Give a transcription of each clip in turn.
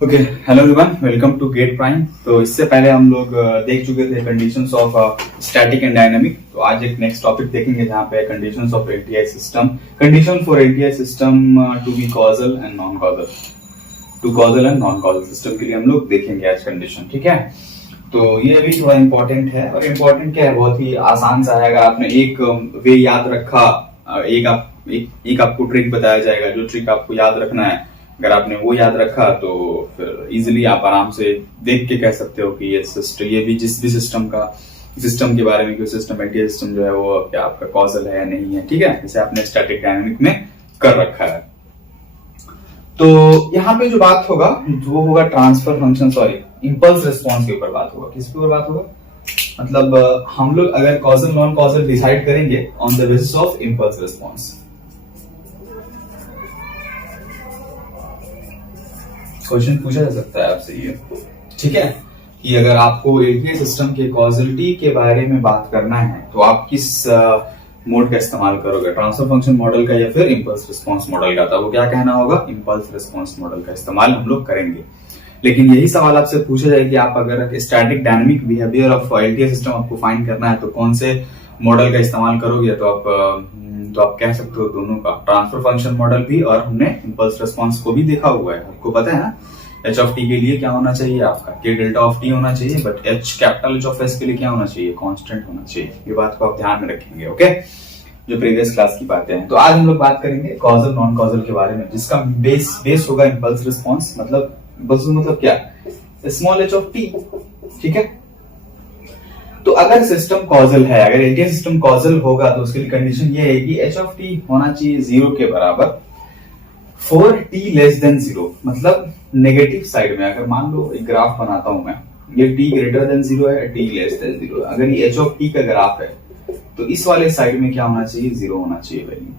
Okay, hello everyone, welcome to GATE Prime. तो इससे पहले हम लोग देख चुके थे conditions of static and dynamic. तो आज एक नेक्स्ट टॉपिक देखेंगे जहां पे conditions of LTI system, condition for LTI system to be causal and non causal, to causal and non causal system के लिए हम लोग देखेंगे आज कंडीशन। ठीक है, तो ये भी थोड़ा इंपॉर्टेंट है। और इम्पोर्टेंट क्या है, बहुत ही आसान सा है। अगर आपने एक वे याद रखा, एक आपको ट्रिक बताया जाएगा, जो ट्रिक आपको याद रखना है, अगर आपने वो याद रखा तो फिर इजिली आप आराम से देख के कह सकते हो कि ये भी जिस भी सिस्टम के बारे में, कोई सिस्टम एलटीआई सिस्टम जो है वो क्या आपका कॉजल है या नहीं है। ठीक है, जैसे आपने स्टैटिक डायनामिक में कर रखा है। तो यहाँ पे जो बात होगा वो होगा transfer function, sorry impulse response के ऊपर बात होगा। किसके ऊपर बात होगा, मतलब हम लोग अगर कॉजल नॉन कॉजल डिसाइड करेंगे on the basis of impulse response. Question पूछा जा सकता है आपसे ये, ठीक है, कि अगर आपको एलटीआई सिस्टम के कॉजलिटी के बारे में बात करना है तो आप किस मोड का इस्तेमाल करोगे, ट्रांसफर फंक्शन मॉडल का या फिर इंपल्स रिस्पॉन्स मॉडल का। तो वो क्या कहना होगा, इंपल्स रिस्पॉन्स मॉडल का इस्तेमाल हम लोग करेंगे। लेकिन यही सवाल आपसे पूछा जाए कि आप अगर static dynamic behaviour of LTI system आपको फाइंड करना है तो कौन से मॉडल का इस्तेमाल करोगे, तो आप कह सकते हो दोनों का, ट्रांसफर फंक्शन मॉडल भी, और हमने इंपल्स रिस्पॉन्स को भी देखा हुआ है। आपको पता है ना, एच ऑफ टी के लिए क्या होना चाहिए आपका, के डेल्टा ऑफ टी होना चाहिए, but H capital H of S के लिए क्या होना चाहिए, कांस्टेंट होना चाहिए। ये बात को आप ध्यान में रखेंगे, ओके, जो प्रीवियस क्लास की बातें हैं। तो आज हम लोग बात करेंगे कॉजल नॉन कॉजल के बारे में, जिसका बेस होगा इंपल्स रिस्पॉन्स। मतलब क्या, स्मॉल एच ऑफ टी। ठीक है, तो अगर सिस्टम कॉजल है, अगर एलटीआई सिस्टम कॉजल होगा तो उसके लिए कंडीशन ये है कि एच ऑफ टी होना चाहिए 0 के बराबर फॉर टी लेस देन 0। मतलब नेगेटिव साइड में, अगर मान लो एक ग्राफ बनाता हूं मैं, ये टी ग्रेटर देन 0 है, टी लेस देन 0। अगर ये एच ऑफ टी का ग्राफ है तो इस वाले साइड में क्या होना चाहिए, 0 होना चाहिए वैल्यू।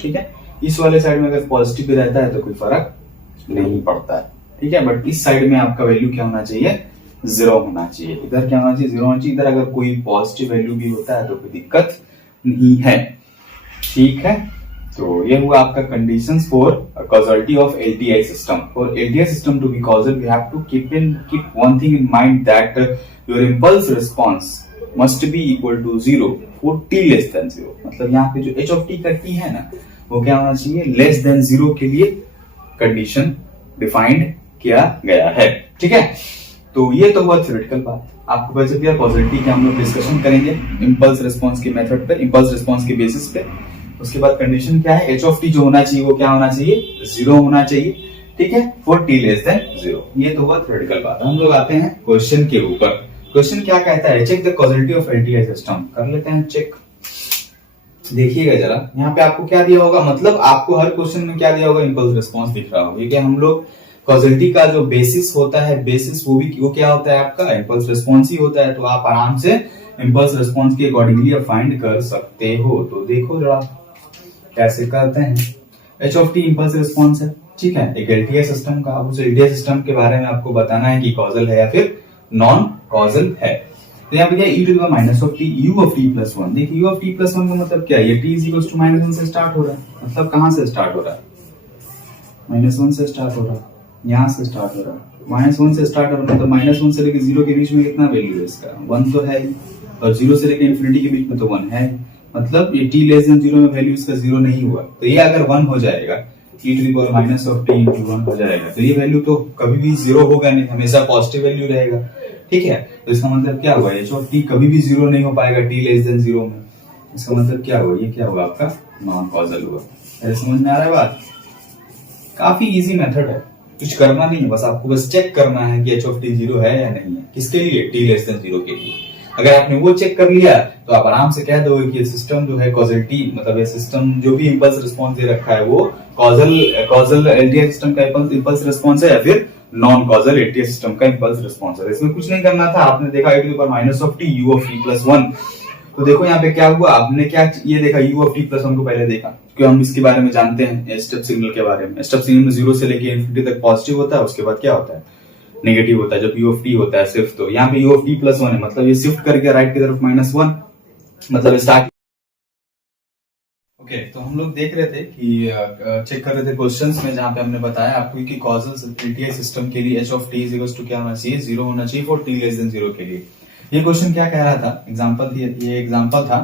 ठीक है, इस वाले साइड में अगर पॉजिटिव भी रहता है तो कोई फर्क नहीं पड़ता है। ठीक है, बट इस साइड में आपका वैल्यू क्या होना चाहिए, 0 होना चाहिए। इधर क्या होना चाहिए, 0 होना चाहिए। इधर अगर कोई पॉजिटिव वैल्यू भी होता है तो कोई दिक्कत नहीं है। ठीक है, तो ये हुआ आपका conditions for causality of LTI system. For LTI system to be causal we have to keep one thing in mind, that your impulse response must be equal to 0 for t less than 0। मतलब यहाँ पे जो h of t का t है ना, वो क्या होना चाहिए, लेस देन 0 के लिए कंडीशन डिफाइंड किया गया है। ठीक है, तो ये तो हुआ थ्योरेटिकल बात। आपको पता चल गया कॉजलिटी के हम लोग डिस्कशन करेंगे इंपल्स रिस्पॉन्स के मेथड पे, इंपल्स रिस्पॉन्स के बेसिस पे। उसके बाद कंडीशन क्या है, एच ऑफ टी जो होना चाहिए वो क्या होना चाहिए, 0 होना चाहिए। ठीक है, फॉर टी लेस देन 0। ये तो हुआ थ्योरेटिकल बात। हम लोग आते हैं क्वेश्चन के ऊपर। क्वेश्चन क्या कहता है, check the causality of LTI system. कर लेते हैं चेक। देखिएगा जरा, यहाँ पे आपको क्या दिया होगा, मतलब आपको हर क्वेश्चन में क्या दिया होगा, इंपल्स रिस्पॉन्स दिख रहा होगा। क्योंकि हम लोग कॉजलिटी का जो बेसिस होता है, वो क्या होता है आपका, इंपल्स रिस्पॉन्स ही होता है। तो आप आराम से इंपल्स रिस्पॉन्स के अकॉर्डिंगली आप फाइंड कर सकते हो। तो देखो जरा कैसे करते हैं। H of T impulse response है, ठीक है, एक एलटीआई सिस्टम का। अब उस एलटीआई सिस्टम के बारे में आपको बताना है कि कॉजल है या फिर नॉन कॉजल है। तो यहाँ पे क्या, e to the minus of t, u of t plus 1। देखिए u ऑफ टी प्लस 1 का मतलब क्या है, ये t इज इक्वल टू -1 से स्टार्ट हो रहा है। मतलब कहां से स्टार्ट हो रहा है, -1 से स्टार्ट हो रहा है, यहां से स्टार्ट हो रहा है। -1 से स्टार्ट हो रहा है, मतलब -1 से लेकर 0 के बीच में कितना वैल्यू है इसका, 1 तो है ही, और 0 से लेकर इंफिनिटी के बीच में तो 1 है। मतलब ये t लेस देन 0 में वैल्यू इसका 0 नहीं हुआ, तो ये अगर 1 हो जाएगा, e to the power minus of t into 1 हो जाएगा, तो ये वैल्यू तो कभी भी 0 होगा नहीं, हमेशा पॉजिटिव वैल्यू रहेगा। ठीक है, तो इसका मतलब क्या हुआ, एच ऑफ टी कभी भी 0 नहीं हो पाएगा t लेस देन 0 में। इसका मतलब क्या हुआ, ये क्या हुआ आपका, नॉन कॉजल हुआ। समझ में आ रहा है बात, काफी इजी मेथड है, कुछ करना नहीं है, बस आपको बस चेक करना है कि एच ऑफ टी 0 है या नहीं है। किसके लिए, टी लेस देन 0 के लिए। अगर आपने वो चेक कर लिया तो आप आराम से कह दोगे कि ये सिस्टम जो है कॉजलिटी, मतलब ये सिस्टम जो भी इंपल्स रिस्पॉन्स दे रखा है वो कॉजल एलटीआई सिस्टम का इंपल्स रिस्पॉन्स है या फिर नॉन कॉजल एलटीआई सिस्टम का इंपल्स रिस्पॉन्स है। इसमें कुछ नहीं करना था, आपने देखा e to the power minus of t u of t plus 1। तो देखो यहाँ पे क्या हुआ, आपने क्या ये देखा, u ऑफ टी प्लस 1 को पहले देखा, क्योंकि हम इसके बारे में जानते हैं, स्टेप सिग्नल के बारे में। स्टेप सिग्नल में 0 से लेके इंफिनिटी तक पॉजिटिव होता है, उसके बाद क्या होता है, नेगेटिव होता है जब u ऑफ टी होता है सिर्फ। तो यहाँ पे u ऑफ टी प्लस 1 है, मतलब ये शिफ्ट करके राइट की तरफ -1, मतलब स्टार्ट ओके तो हम लोग देख रहे थे कि चेक कर रहे थे क्वेश्चंस में जहां पे हमने बताया आपको कि कॉजल एलटीआई सिस्टम के लिए h of t is equal to क्या होना चाहिए, 0 होना चाहिए फॉर टी लेस देन 0 के लिए। ये क्वेश्चन क्या कह रहा था, एग्जांपल थी, ये एग्जांपल था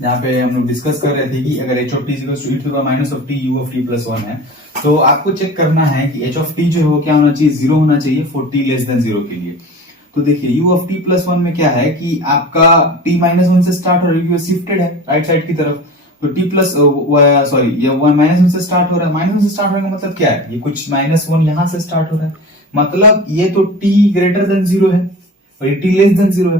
जहां पे हम लोग डिस्कस कर रहे थे कि अगर h of t is equal to e to the minus of t u of t plus 1 है, तो आपको चेक करना है कि एच ऑफ टी जो है वो क्या होना चाहिए, 0 होना चाहिए फॉर टी लेस देन 0 के लिए। तो देखिए u ऑफ t प्लस 1 में क्या है कि आपका t माइनस 1 से स्टार्ट हो रहा है, शिफ्टेड है राइट साइड की तरफ, तो t प्लस सॉरी ये माइनस 1 से स्टार्ट हो रहा है, माइनस 1 से स्टार्ट होने का मतलब क्या है, ये कुछ माइनस 1 यहां से स्टार्ट हो रहा है, मतलब ये तो t ग्रेटर देन 0 है और ये t लेस देन 0 है।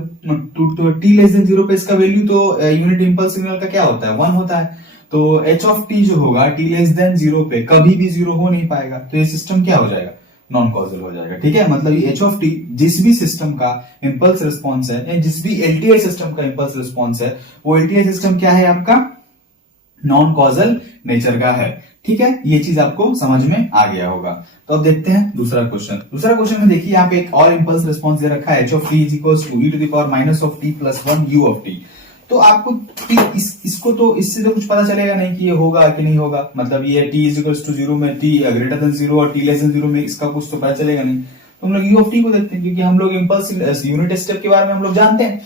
तो t लेस देन 0 पे इसका वैल्यू तो यूनिट इंपल्स सिग्नल का क्या होता है, 1 होता है। तो h ऑफ t जो होगा t लेस देन 0 पे कभी भी 0 हो नहीं पाएगा, तो ये सिस्टम क्या हो जाएगा, नॉन कॉजल हो जाएगा। ठीक है, मतलब ये एच ऑफ टी जिस भी सिस्टम का इंपल्स रिस्पॉन्स है या जिस भी एलटीआई सिस्टम का इंपल्स रिस्पॉन्स है, वो एलटीआई सिस्टम क्या है आपका, नॉन कॉजल नेचर का है। ठीक है, ये चीज आपको समझ में आ गया होगा। तो अब देखते हैं दूसरा क्वेश्चन। दूसरा क्वेश्चन में देखिए यहाँ पे एक और इंपल्स रिस्पॉन्स दे रखा है, h of t is equal to e to the power minus of t plus 1 u of t. तो आपको इसको तो इससे तो कुछ पता चलेगा नहीं कि ये होगा कि नहीं होगा, मतलब ये t इज इक्वल टू 0 में t ग्रेटर देन 0 और t लेस देन 0 में इसका कुछ तो पता चलेगा नहीं। तो हम लोग u ऑफ t को देखते हैं, क्योंकि हम लोग इंपल्स यूनिट स्टेप के बारे में हम लोग जानते हैं।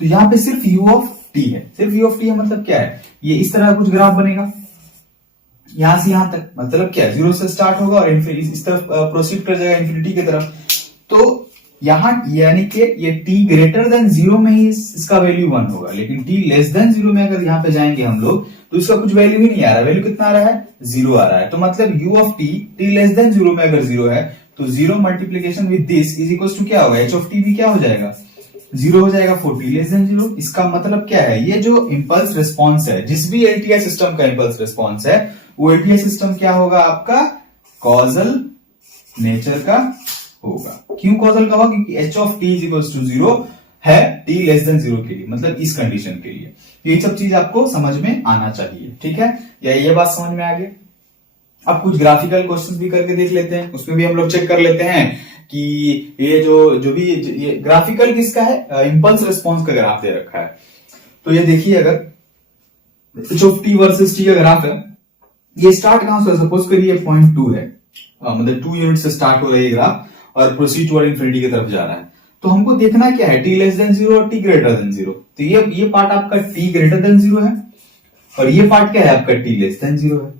तो यहाँ पे सिर्फ u ऑफ t है, सिर्फ u ऑफ t है, मतलब क्या है, ये इस तरह कुछ ग्राफ बनेगा यहां से यहां तक, मतलब क्या है, 0 से स्टार्ट होगा और इस तरफ प्रोसीड कर जाएगा इंफिनिटी की तरफ। तो यहां यानी कि ये t ग्रेटर देन 0 में ही इसका वैल्यू 1 होगा, लेकिन t लेस देन 0 में अगर यहां पे जाएंगे हम लोग तो इसका कुछ वैल्यू ही नहीं आ रहा, वैल्यू कितना आ रहा है, 0 आ रहा है। तो मतलब u of t less than 0 में अगर 0 है तो 0 multiplication with this is equal to क्या होगा, h ऑफ t भी क्या हो जाएगा, 0 हो जाएगा फॉर t लेस देन 0। इसका मतलब क्या है, ये जो इंपल्स रिस्पॉन्स है, जिस भी एलटीआई सिस्टम का इंपल्स रिस्पॉन्स है, वो एलटीआई सिस्टम क्या होगा आपका, कॉजल नेचर का होगा। क्यों कॉजल का होगा, क्योंकि h of t is equal to 0 है t लेस देन 0 के लिए, मतलब इस कंडीशन के लिए। ये सब चीज आपको समझ में आना चाहिए। ठीक है, या ये बात समझ में आ गई। अब कुछ ग्राफिकल क्वेश्चंस भी करके देख लेते हैं, उसमें भी हम लोग चेक कर लेते हैं कि ये जो भी ये ग्राफिकल किसका है, इंपल्स रिस्पॉन्स का ग्राफ दे रखा है। तो ये देखिए, अगर h of t versus t का ग्राफ है, ये स्टार्ट कहां से, सपोज करिए पॉइंट 2 है, मतलब 2 यूनिट से स्टार्ट हो रहा है ग्राफ और प्रोसीड टुवर्ड इंफिनिटी की तरफ जा रहा है। तो हमको देखना क्या है, t लेस देन 0 और t ग्रेटर देन 0। तो ये पार्ट आपका t ग्रेटर देन 0 है और ये पार्ट क्या है आपका t लेस देन 0 है।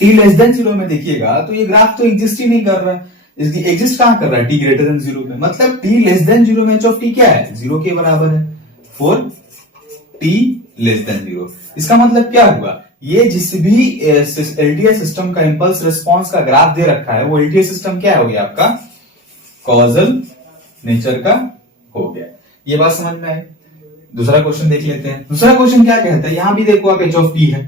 t लेस देन 0 में देखिएगा तो ये ग्राफ तो एग्जिस्ट ही नहीं कर रहा है, इसकी एग्जिस्ट कहां कर रहा है, t ग्रेटर देन 0 में, मतलब t लेस देन 0 में h ऑफ t क्या है, 0 के बराबर है फॉर t लेस देन 0। इसका मतलब क्या हुआ, ये जिस भी एलटीआई सिस्टम का इंपल्स रिस्पॉन्स का ग्राफ दे रखा है, वो एलटीआई सिस्टम क्या हो गया आपका, कॉजल नेचर का हो गया। ये बात समझ में आई। दूसरा क्वेश्चन देख लेते हैं। दूसरा क्वेश्चन क्या कहता है, यहां भी देखो आप h ऑफ t है,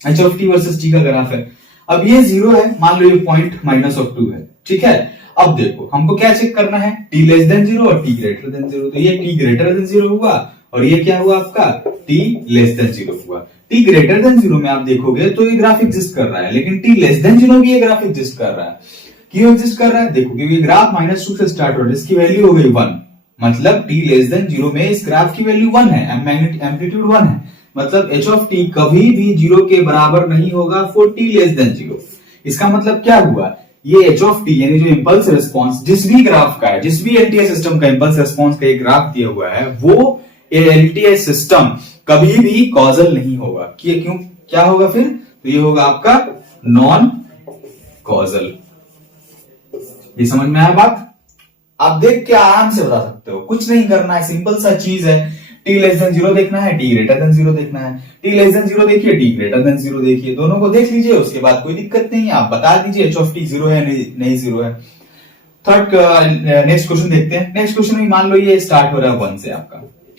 h of t versus t का ग्राफ है। अब ये 0 है, मान लो ये पॉइंट माइनस ऑफ 2 है। ठीक है, अब देखो हमको क्या चेक करना है, t लेस देन 0 और t ग्रेटर देन 0। तो ये t ग्रेटर देन 0 हुआ और ये क्या हुआ आपका, t लेस देन 0 हुआ। t ग्रेटर देन 0 में आप देखोगे तो ये ग्राफ एग्जिस्ट कर रहा है, लेकिन t लेस देन 0 भी ये ग्राफ एग्जिस्ट कर रहा है। क्यों एग्जिस्ट कर रहा है, देखो क्योंकि ग्राफ -2 से स्टार्ट हो रहा है, इसकी वैल्यू हो गई 1, मतलब t लेस देन 0 में इस ग्राफ की वैल्यू 1 है, एम्पलीट्यूड 1 है, मतलब h ऑफ t कभी भी 0 के बराबर नहीं होगा फॉर t लेस देन 0। इसका मतलब क्या हुआ, ये h ऑफ t यानी जो इंपल्स रिस्पॉन्स जिस भी ग्राफ का है, जिस भी एलटीआई सिस्टम का इंपल्स रिस्पॉन्स का एक ग्राफ दिया हुआ है, वो एलटीआई सिस्टम कभी भी कॉजल नहीं होगा। क्यों, क्या होगा फिर, तो ये होगा आपका नॉन कॉजल। ये समझ में आया बात, आप देख के आराम से बता सकते हो, कुछ नहीं करना है, सिंपल सा चीज है। t लेस देन 0 देखना है, t ग्रेटर देन 0 देखना है, t लेस देन 0 देखिए, t ग्रेटर देन 0 देखिए, दोनों को देख लीजिए, उसके बाद कोई दिक्कत नहीं है, आप बता दीजिए h ऑफ t 0 है नहीं 0 है। थर्ड नेक्स्ट क्वेश्चन देखते हैं। नेक्स्ट क्वेश्चन में मान लो ये स्टार्ट हो रहा है 1 से,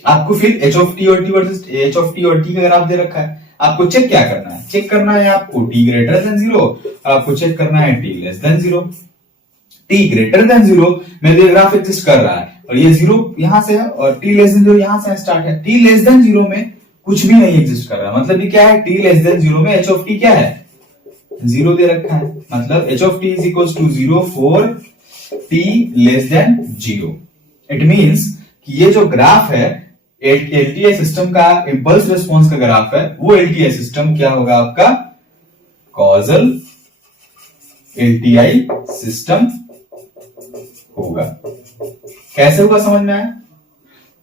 आपको फिर h ऑफ t और t versus h of t और t का ग्राफ दे रखा है, आपको चेक क्या करना है, चेक करना है आपको t ग्रेटर देन 0, आपको चेक करना है t less than 0। t greater than 0 में ये ग्राफ एग्जिस्ट कर रहा है और ये 0 यहां से है और t लेस देन 0 यहां से स्टार्ट है। t लेस देन 0 में कुछ भी नहीं एग्जिस्ट कर रहा, मतलब ये क्या है, t लेस देन 0 में h ऑफ t क्या है, 0 दे रखा है, मतलब h of t is equal to 0 for t less than 0। It means कि ये जो ग्राफ है एलटीआई सिस्टम का इंपल्स रिस्पॉन्स का ग्राफ है, वो एलटीआई सिस्टम क्या होगा आपका, कॉजल एलटीआई सिस्टम होगा। कैसे होगा समझ में आया?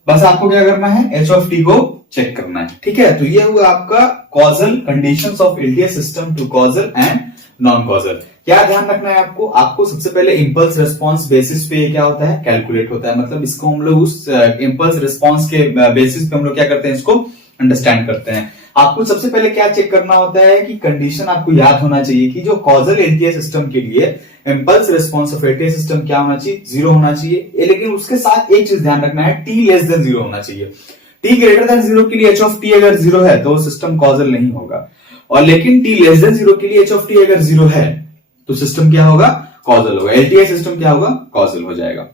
बस आपको क्या करना है, एच ऑफ टी को चेक करना है, ठीक है। तो ये हुआ आपका causal conditions of LTI system to causal and non causal. क्या ध्यान रखना है आपको? आपको सबसे पहले इंपल्स रिस्पॉन्स बेसिस पे क्या होता है, कैलकुलेट होता है। मतलब इसको हम लोग उस इंपल्स रिस्पॉन्स के बेसिस पे हम लोग क्या करते हैं, इसको अंडरस्टैंड करते हैं। आपको सबसे पहले क्या चेक करना होता है कि कंडीशन आपको याद होना चाहिए कि जो कॉजल एलटीआई सिस्टम के लिए impulse response of LTI system क्या होना चाहिए, 0 होना चाहिए। लेकिन उसके साथ एक चीज ध्यान रखना है, टी लेस देन 0 होना चाहिए। टी ग्रेटर देन 0 के लिए एच ऑफ टी अगर 0 है तो सिस्टम कॉजल नहीं होगा, और लेकिन टी लेस देन 0 के लिए एच ऑफ टी अगर 0 है तो सिस्टम क्या होगा, कॉजल होगा। एलटीआई सिस्टम क्या होगा, कॉजल हो जाएगा,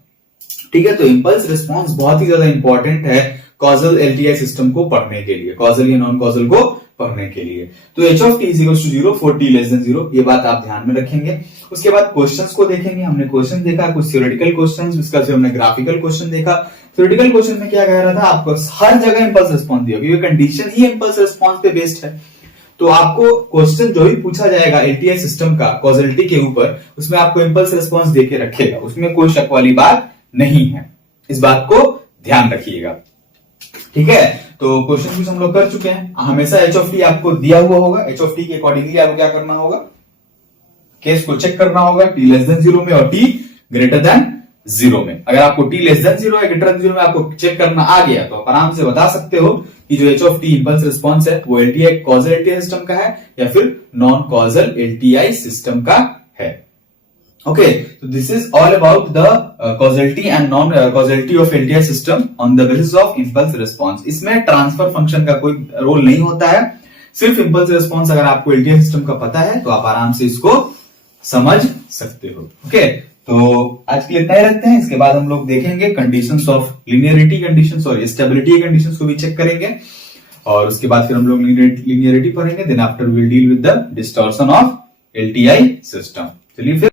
ठीक है। तो इंपल्स रिस्पॉन्स बहुत ही ज्यादा इंपॉर्टेंट है कॉजल एलटीआई सिस्टम को पढ़ने के लिए, कॉजल या नॉन कॉजल को पढ़ने के लिए। तो h of t is equal to 0 for t less than 0, ये बात आप ध्यान में रखेंगे। उसके बाद क्वेश्चंस को देखेंगे, हमने क्वेश्चन देखा, कुछ थ्योरेटिकल क्वेश्चंस, इसका जो हमने ग्राफिकल क्वेश्चन देखा। थ्योरेटिकल क्वेश्चन में क्या कह रहा था, आपको हर जगह इंपल्स रिस्पॉन्स दिया, क्योंकि कंडीशन ही इंपल्स रिस्पॉन्स पे बेस्ड है। तो आपको क्वेश्चन जो भी पूछा जाएगा एलटीआई सिस्टम का कॉजलिटी के ऊपर, उसमें आपको इंपल्स रिस्पॉन्स देके रखेगा, उसमें कोई शक वाली बात नहीं है, इस बात को ध्यान रखिएगा, ठीक है। तो क्वेश्चन भी हम लोग कर चुके हैं। हमेशा एच ऑफ टी आपको दिया हुआ होगा, एच ऑफ टी के अकॉर्डिंगली आपको क्या करना होगा, केस को चेक करना होगा, टी लेस देन 0 में और टी ग्रेटर देन 0 में। अगर आपको टी लेस देन 0 या ग्रेटर देन 0 में आपको चेक करना आ गया तो आप आराम से बता सकते हो कि जो h of T impulse response है वो एलटीआई कॉजल एलटीआई सिस्टम का है या फिर नॉन कॉजल एलटीआई सिस्टम का है। Okay, so this is all about the causality and non-causality of LTI system on the basis of impulse response. इसमें transfer function का कोई रोल नहीं होता है, सिर्फ इंपल्स रिस्पॉन्स अगर आपको एलटीआई सिस्टम का पता है तो आप आराम से इसको समझ सकते हो। ओके, तो आज के लिए इतना ही रखते हैं। इसके बाद हम लोग देखेंगे कंडीशंस ऑफ लिनियरिटी कंडीशंस और स्टेबिलिटी कंडीशंस को भी चेक करेंगे, और उसके बाद फिर हम लोग लिनियरिटी पढ़ेंगे। Then after will deal with the distortion of LTI system. चलिए फिर